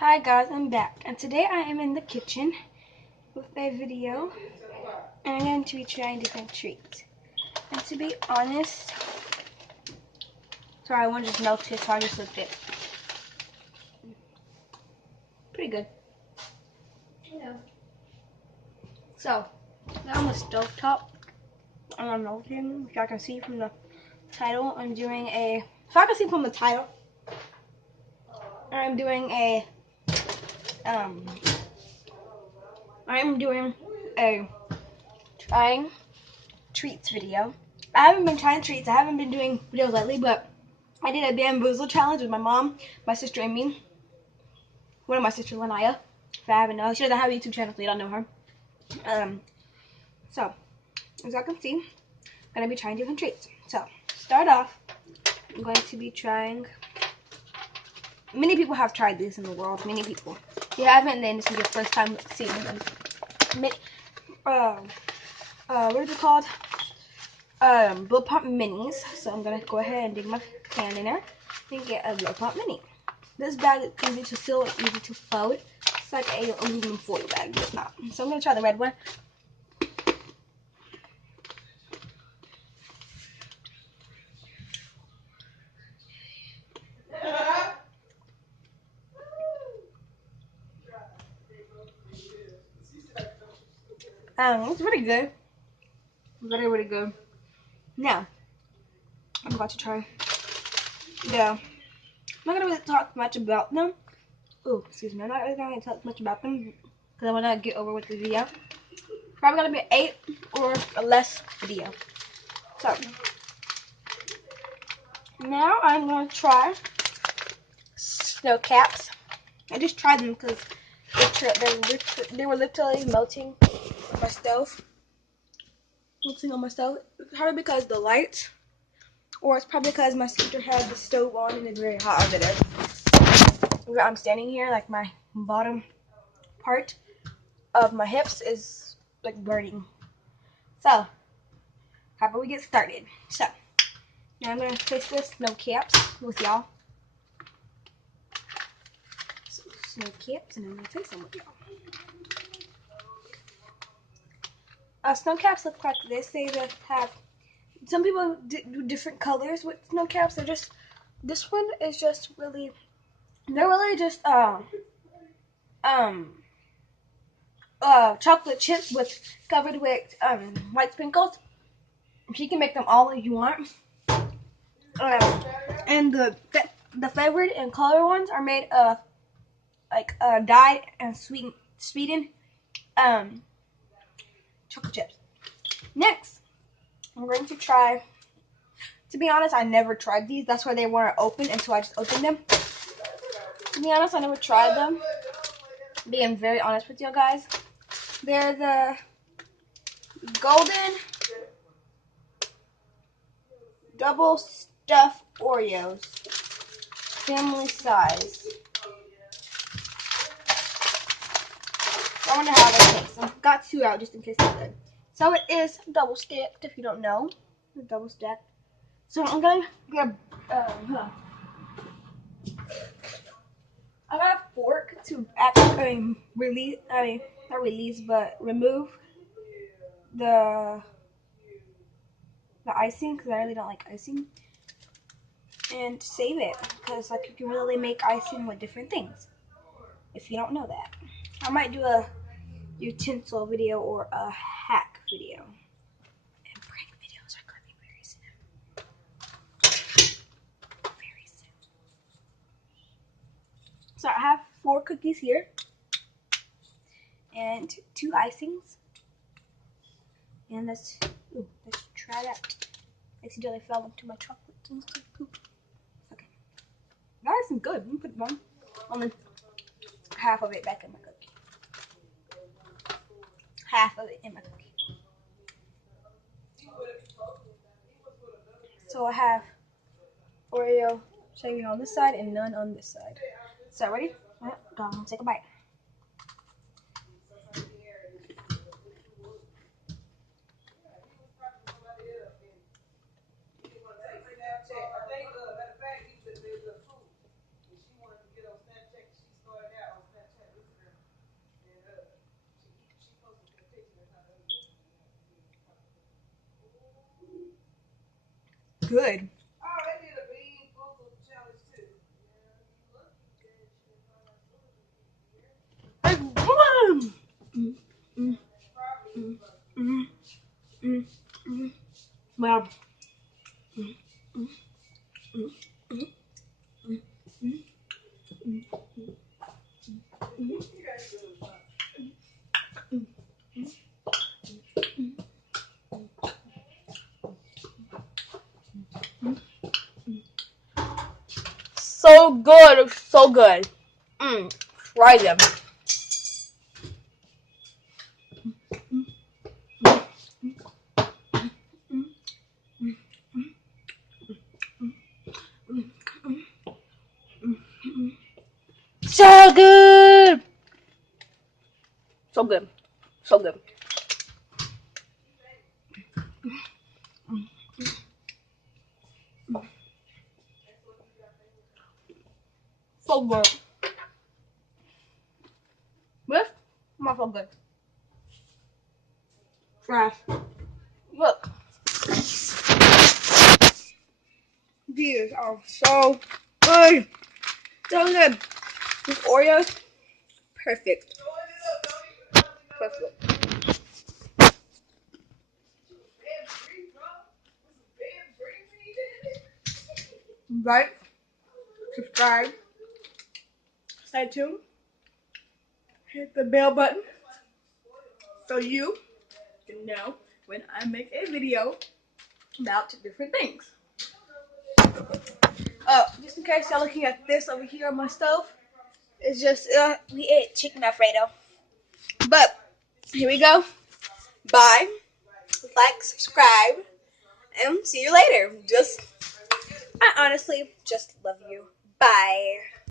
Hi guys, I'm back, and today I am in the kitchen with a video, and I'm going to be trying different treats. And to be honest, sorry, one just melted, so I just licked it. Pretty good. Yeah. So, now I'm on the stovetop, and I'm melting, which I can see from the title. I'm doing a, so I can see from the title, I'm doing a, trying treats video. I haven't been trying treats. I haven't been doing videos lately, but I did a bamboozle challenge with my mom, my sister, and me. One of my sisters, Lanaya. If I haven't known, she doesn't have a YouTube channel, so you don't know her. So, as I can see, I'm gonna be trying different treats. So, start off, I'm going to be trying. Many people have tried this in the world. Many people. If you haven't, then this is your first time seeing them. What is it called? Blow pop minis. So I'm gonna go ahead and dig my pan in there and get a blow pop mini. This bag is easy to seal, easy to fold. It's like a aluminum foil bag, but it's not. So I'm gonna try the red one. It's really good. Very, really good. Now, I'm about to try the. I'm not gonna really talk much about them. Oh, excuse me. I'm not really gonna talk much about them because I wanna get over with the video. Probably gonna be an 8 or a less video. So now I'm gonna try snow caps. I just tried them because they were literally melting on my stove. Melting on my stove. It's probably because the lights, or it's probably because my sister had the stove on and it's very hot over there. I'm standing here, like my bottom part of my hips is like burning. So, how about we get started? So, now I'm gonna place the snow caps with y'all. Snow caps, and I'm gonna place them with y'all. Snow caps look like this. They just have, some people do different colors with snow caps. They're just, this one is just really, they're really just chocolate chips with covered with white sprinkles. You can make them all if you want. And the flavored and color ones are made of like dyed and sweetened chocolate chips. Next, I'm going to try. To be honest, I never tried these. That's why they weren't open until I just opened them. To be honest, I never tried them. Being very honest with you guys, they're the golden double stuffed Oreos, family size. I wonder how they taste. I've got 2 out just in case they're good. So it is double stacked. If you don't know, it's double stacked. So I'm gonna get I got a fork to actually release. Not release, but remove the icing because I really don't like icing, and save it because like you can really make icing with different things. If you don't know that, I might do a utensil video or a hack video. And prank videos are coming very soon. Very soon. So I have 4 cookies here and 2 icings. And let's try that. I accidentally fell into my chocolate and poop. Okay. That is good. You can put only half of it back in my cookie. Half of it in my cookie. So I have Oreo shaving on this side and none on this side. So ready? Alright, go on, take a bite. good. Like, mm, mm, mm, mm, mm, mm. Well, mm, mm, mm, mm, mm, mm, mm, mm, so good, so good. Try them. So good. So good. So good. So good. This not so good. Trash. Look. These are so good. So good. These Oreos, perfect. Perfect. Like, subscribe, stay tuned, hit the bell button so you can know when I make a video about different things. Just in case y'all looking at this over here on my stove, it's just we ate chicken Alfredo. But here we go. Bye. Like, subscribe, and see you later. I honestly just love you. Bye.